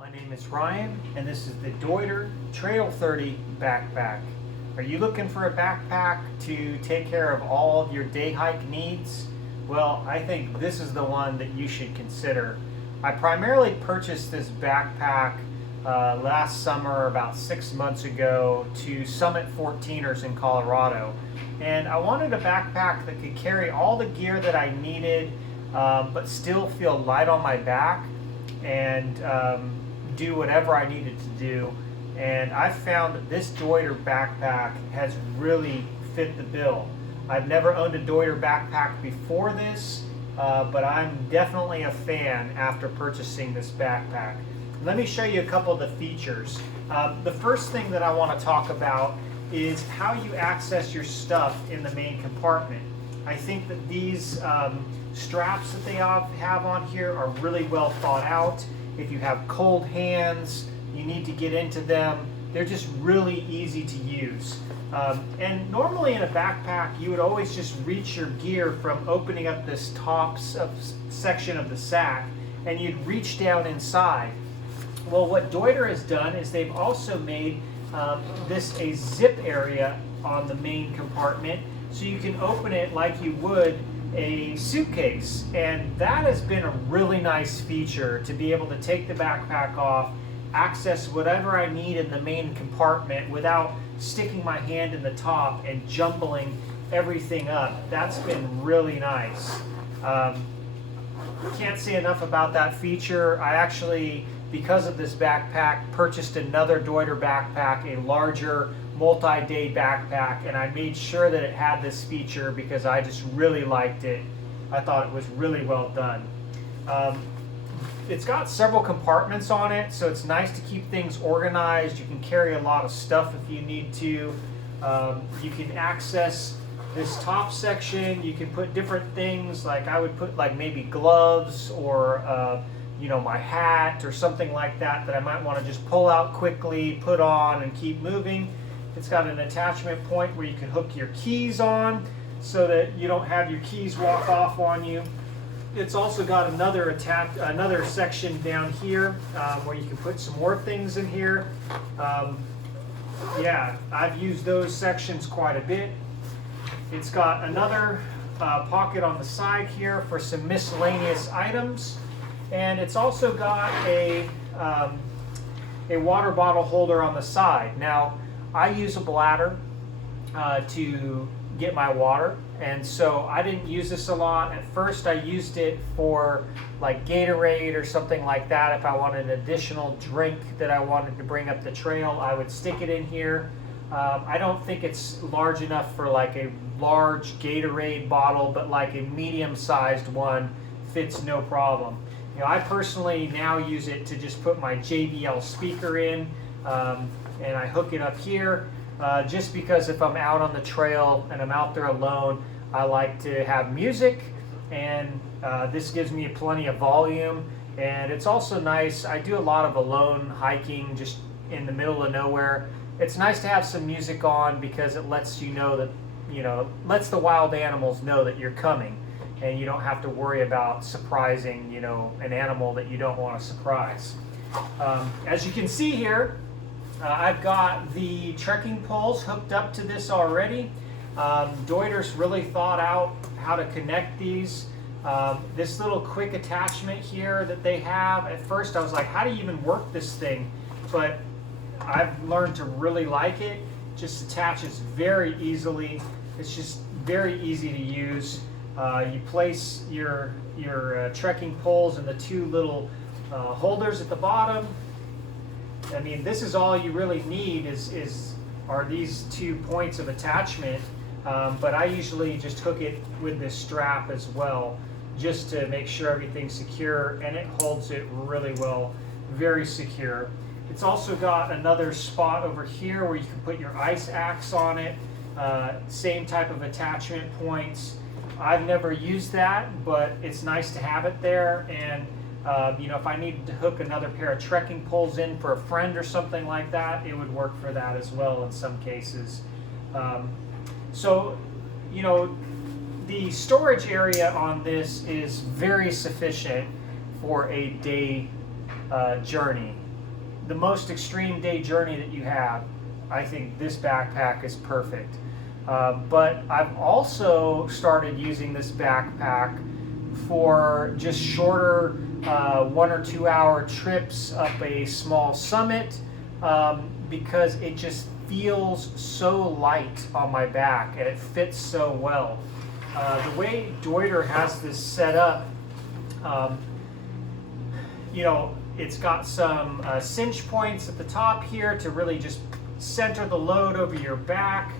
My name is Ryan, and this is the Deuter Trail 30 backpack. Are you looking for a backpack to take care of all of your day hike needs? Well, I think this is the one that you should consider. I primarily purchased this backpack last summer, about 6 months ago, to Summit 14ers in Colorado. And I wanted a backpack that could carry all the gear that I needed, but still feel light on my back and do whatever I needed to do. And I found that this Deuter backpack has really fit the bill. I've never owned a Deuter backpack before this, but I'm definitely a fan after purchasing this backpack. Let me show you a couple of the features. The first thing that I want to talk about is how you access your stuff in the main compartment. I think that these straps that they have on here are really well thought out. If you have cold hands, you need to get into them. They're just really easy to use. And normally in a backpack, you would always just reach your gear from opening up this top section of the sack, and you'd reach down inside. Well, what Deuter has done is they've also made this a zip area on the main compartment, so you can open it like you would a suitcase. And that has been a really nice feature, to be able to take the backpack off, access whatever I need in the main compartment without sticking my hand in the top and jumbling everything up. That's been really nice. Can't say enough about that feature. I actually, because of this backpack, purchased another Deuter backpack, a larger multi-day backpack, and I made sure that it had this feature because I just really liked it. I thought it was really well done. It's got several compartments on it, so it's nice to keep things organized. You can carry a lot of stuff if you need to. You can access this top section. You can put different things, like I would put like maybe gloves or my hat or something like that I might want to just pull out quickly, put on, and keep moving. It's got an attachment point where you can hook your keys on so that you don't have your keys walk off on you. It's also got another section down here where you can put some more things in here. Yeah, I've used those sections quite a bit. It's got another pocket on the side here for some miscellaneous items. And it's also got a water bottle holder on the side. Now, I use a bladder to get my water, and so I didn't use this a lot. At first, I used it for like Gatorade or something like that. If I wanted an additional drink that I wanted to bring up the trail, I would stick it in here. I don't think it's large enough for like a large Gatorade bottle, but like a medium-sized one fits no problem. I personally now use it to just put my JBL speaker in, and I hook it up here just because if I'm out on the trail and I'm out there alone, I like to have music, and this gives me plenty of volume. And it's also nice, I do a lot of alone hiking just in the middle of nowhere. It's nice to have some music on because it lets you know that, lets the wild animals know that you're coming. And you don't have to worry about surprising, an animal that you don't want to surprise. As you can see here, I've got the trekking poles hooked up to this already. Deuter's really thought out how to connect these. This little quick attachment here that they have, at first I was like, how do you even work this thing? But I've learned to really like it. It just attaches very easily. It's just very easy to use. You place your trekking poles in the two little holders at the bottom. I mean, this is all you really need are these 2 points of attachment, but I usually just hook it with this strap as well, just to make sure everything's secure, and it holds it really well, very secure. It's also got another spot over here where you can put your ice axe on it, same type of attachment points. I've never used that, but it's nice to have it there. And if I needed to hook another pair of trekking poles in for a friend or something like that, it would work for that as well in some cases. So, the storage area on this is very sufficient for a day journey. the most extreme day journey that you have, I think this backpack is perfect. But I've also started using this backpack for just shorter 1 or 2 hour trips up a small summit, because it just feels so light on my back and it fits so well. The way Deuter has this set up, it's got some cinch points at the top here to really just center the load over your back.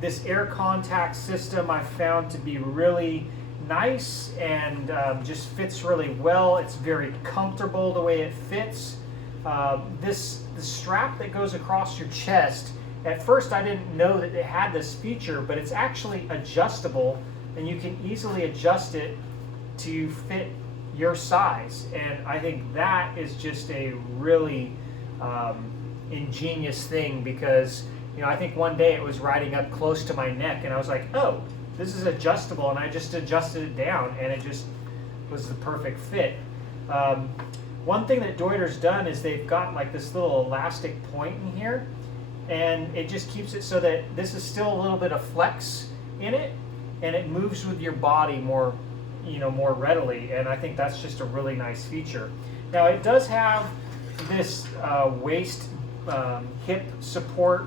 This air contact system I found to be really nice and just fits really well. It's very comfortable the way it fits. The strap that goes across your chest, at first I didn't know that it had this feature, but it's actually adjustable and you can easily adjust it to fit your size. And I think that is just a really ingenious thing, because I think one day it was riding up close to my neck and I was like, oh, this is adjustable, and I just adjusted it down and it just was the perfect fit. One thing that Deuter's done is they've got like this little elastic point in here, and it just keeps it so that this is still a little bit of flex in it, and it moves with your body more readily, and I think that's just a really nice feature. Now it does have this waist hip support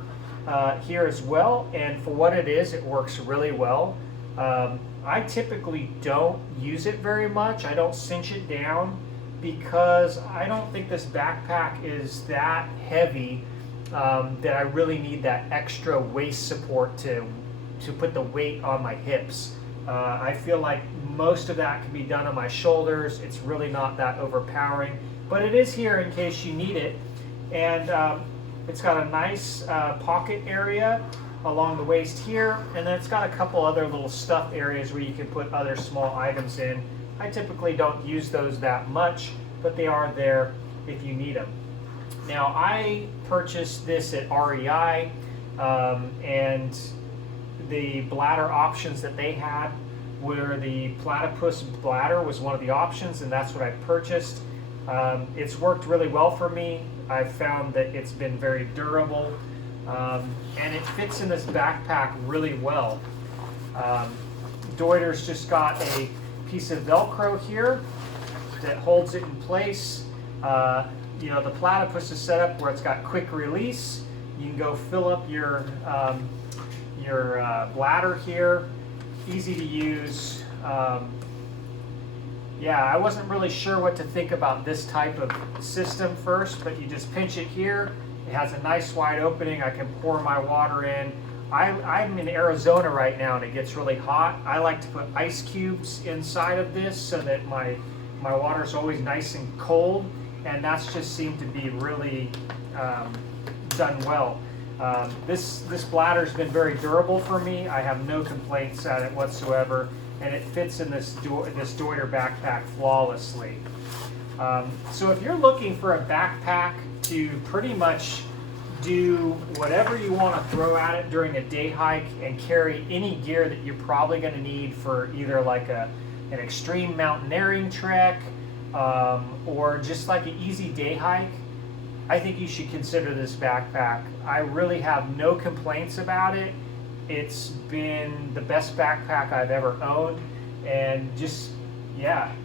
here as well, and for what it is, it works really well. I typically don't use it very much. I don't cinch it down because I don't think this backpack is that heavy that I really need that extra waist support to put the weight on my hips. I feel like most of that can be done on my shoulders. It's really not that overpowering, but it is here in case you need it. And it's got a nice pocket area along the waist here, and then it's got a couple other little stuff areas where you can put other small items in. I typically don't use those that much, but they are there if you need them. Now I purchased this at REI, and the bladder options that they had were the platypus bladder was one of the options, and that's what I purchased. It's worked really well for me. I've found that it's been very durable, and it fits in this backpack really well. Deuter's just got a piece of Velcro here that holds it in place. The platypus is set up where it's got quick release. You can go fill up your bladder here. Easy to use. I wasn't really sure what to think about this type of system first, but you just pinch it here. It has a nice wide opening. I can pour my water in. I'm in Arizona right now and it gets really hot. I like to put ice cubes inside of this so that my water is always nice and cold, and that's just seemed to be really done well. This bladder's been very durable for me. I have no complaints at it whatsoever, and it fits in this Deuter backpack flawlessly. So if you're looking for a backpack to pretty much do whatever you want to throw at it during a day hike and carry any gear that you're probably going to need for either like an extreme mountaineering trek or just like an easy day hike, I think you should consider this backpack. I really have no complaints about it. It's been the best backpack I've ever owned, and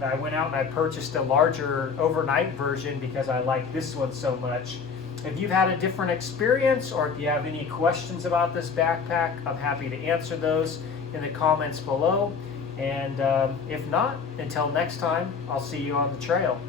I went out and I purchased a larger overnight version because I like this one so much. If you've had a different experience, or if you have any questions about this backpack, I'm happy to answer those in the comments below. And if not, until next time, I'll see you on the trail.